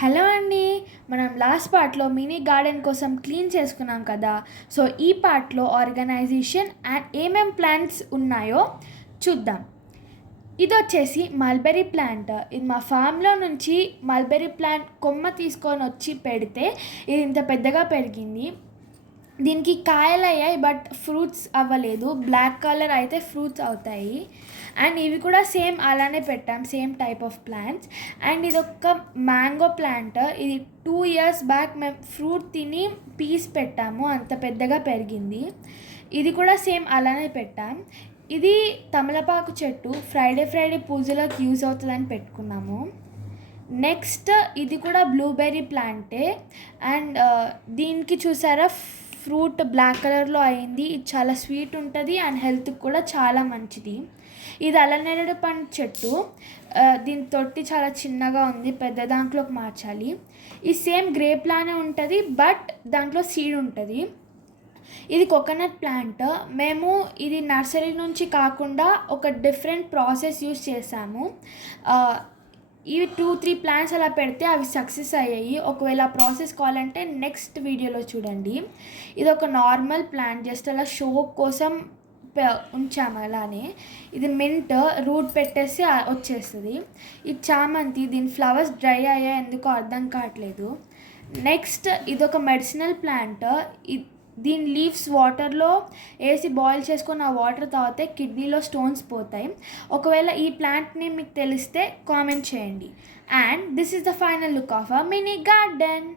Hello అండి. మనం last పార్ట్‌లో మినీ గార్డెన్ కోసం క్లీన్ చేసుకున్నాం కదా! సో, ఈ పార్ట్‌లో ఆర్గనైజేషన్ అండ్ ఏమేం ప్లాంట్స్ ఉన్నాయో చూద్దాం. ఇదొచ్చేసి మల్బెర్రీ ప్లాంట్. ఇది మా ఫామ్‌లో నుంచి మల్బెర్రీ ప్లాంట్ కొమ్మ తీసుకొనొచ్చి పెడితే ఇది ఇంత పెద్దగా పెరిగింది. దీనికి కాయలయ్యాయి బట్ ఫ్రూట్స్ అవ్వలేదు. బ్లాక్ కలర్ అయితే ఫ్రూట్స్ అవుతాయి. అండ్ ఇవి కూడా సేమ్ అలానే పెట్టాం, same type of plants. And ఇదొక మ్యాంగో ప్లాంట్. ఇది 2 ఇయర్స్ బ్యాక్ మేము ఫ్రూట్ తిని పీస్ పెట్టాము, అంత పెద్దగా పెరిగింది. ఇది కూడా సేమ్ అలానే పెట్టాం. ఇది తమలపాకు చెట్టు. ఫ్రైడే పూజలోకి యూజ్ అవుతుందని పెట్టుకున్నాము. నెక్స్ట్ ఇది కూడా బ్లూబెర్రీ ప్లాంటే. అండ్ దీనికి చూసారా ఫ్రూట్ బ్లాక్ కలర్లో అయింది. ఇది చాలా స్వీట్ ఉంటుంది అండ్ హెల్త్కి కూడా చాలా మంచిది. ఇది అల్లనేరేడు పండు చెట్టు. దీని తొట్టి చాలా చిన్నగా ఉంది, పెద్ద దాంట్లోకి మార్చాలి. ఈ సేమ్ గ్రేప్ లానే ఉంటుంది బట్ దాంట్లో సీడ్ ఉంటుంది. ఇది కోకోనట్ ప్లాంట్. మేము ఇది నర్సరీ నుంచి కాకుండా ఒక డిఫరెంట్ ప్రాసెస్ యూస్ చేసాము. ఇవి 2-3 ప్లాంట్స్ అలా పెడితే అవి సక్సెస్ అయ్యాయి. ఒకవేళ ఆ ప్రాసెస్ కావాలంటే నెక్స్ట్ వీడియోలో చూడండి. ఇది ఒక నార్మల్ ప్లాంట్, జస్ట్ అలా షో కోసం ఉంచాము అలానే. ఇది మింట్, రూట్ పెట్టేసి వచ్చేస్తుంది. ఇది చామంతి. దీని ఫ్లవర్స్ డ్రై అయ్యాయి, ఎందుకో అర్థం కావట్లేదు. నెక్స్ట్ ఇదొక మెడిసినల్ ప్లాంట్. దీని లీవ్స్ వాటర్లో వేసి బాయిల్ చేసుకొని ఆ వాటర్ తాగితే కిడ్నీలో స్టోన్స్ పోతాయి. ఒకవేళ ఈ ప్లాంట్ని మీకు తెలిస్తే కామెంట్ చేయండి. And this is the final look of a mini garden.